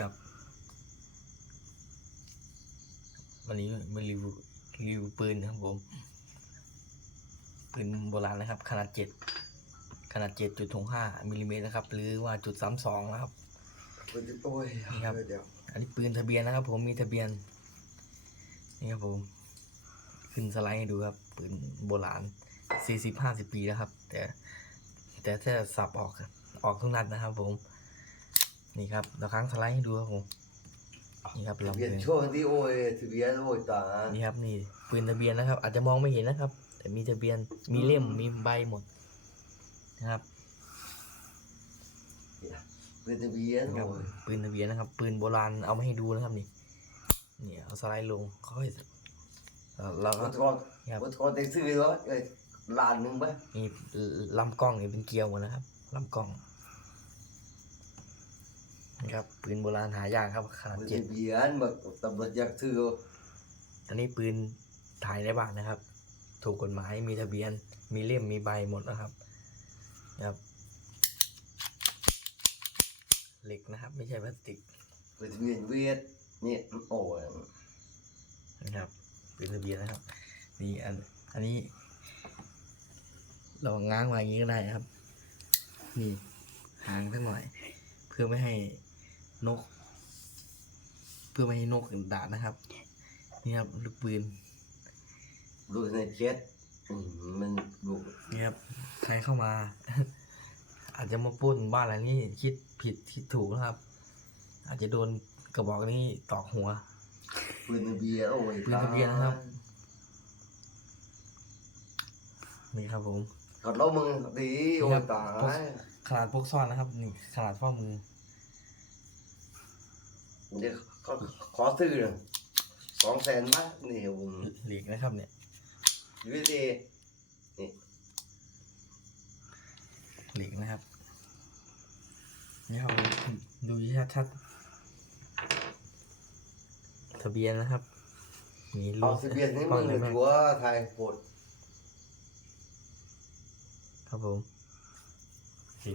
ครับวันนี้มารีวิวรีวิวปืนนะครับผมปืนโบราณนะครับ ขนาดเจ็ดขนาดเจ็ดจุดหกห้ามิลลิเมตรนะครับ หรือว่าจุดสามสองนะครับโอ้ยครับเดี๋ยวอันนี้ปืนทะเบียนนะครับ ผมมีทะเบียนนี่ครับผม ขึ้นสไลด์ให้ดูครับ ปืนโบราณสี่สิบห้าสิบปีแล้วครับ แต่ แต่ถ้าสับออกออกทุกนัดนะครับ ผม นี่ครับเราค้างสไลด์ให้ดูครับผมนี่ครับทะลำเบียนปืนช่วงที่โอ้ยทะเบียนโอ้ยตานี่ครับนี่ปืนทะเบียนนะครับ อาจจะมองไม่เห็นนะครับ แต่มีทะเบียนมีเล่มมีใบหมดนะครับเป็นทะเบียนนี่ครับโอ้ยปืนทะเบียนนะครับ ปืนโบราณเอามาให้ดูนะครับนี่นี่เอาสไลด์ลงค่อยเอ่อเราก็วัดทอดครับวัดทอดได้ซื้อแล้วเอ้ยล้านหนึ่งปะนี่ลำกล้องนี่เป็นเกลียวหมดนะครับลำกล้องนะ ครับปืนโบราณหายากครับขนาดเป็นเจ็ดทะเบียนแบบตำรวจอยากซื้ออันนี้ปืนถ่ายในบ้านนะครับ ถูกกฎหมายมีทะเบียน มีเล่มมีใบหมดนะครับนะครับเหล็กนะครับ ไม่ใช่พลาสติกเป็นทะเบียนเวียดนี่โอ้ยนะครับปืนทะเบียนนะครับนี่อันอันนี้ เราง้างมาอย่างนี้ก็ได้นะครับ นี่หางสักหน่อย เพื่อไม่ให้ นก เพื่อไม่ให้นกด่านะครับ นี่ครับลูกปืนดูในเจ็ดอืมมันดูนี่ครับใครเข้ามา อาจจะมาปล้นบ้านหลังนี้คิดผิดคิดถูกนะครับ อาจจะโดนกระบอกนี้ตอกหัว ปืนทะเบียนโอ้ยปืนทะเบียนนะครับ นี่ครับผม กดล้อมือดีโอ้ยตาพกขนาดพกซ่อนนะครับ นี่ขนาดข้อมือ เดี๋ยวขอขอซื้อหน่อยสองแสนบาทนี่ผมเหล็กนะครับเนี่ยยูเอดีเหล็กนะครับนี่เราดูชัดชัดๆทะเบียนนะครับมีเอาทะเบียนให้ข้มึองเลเลยยไหมตัวไทยโหดครับผมนี่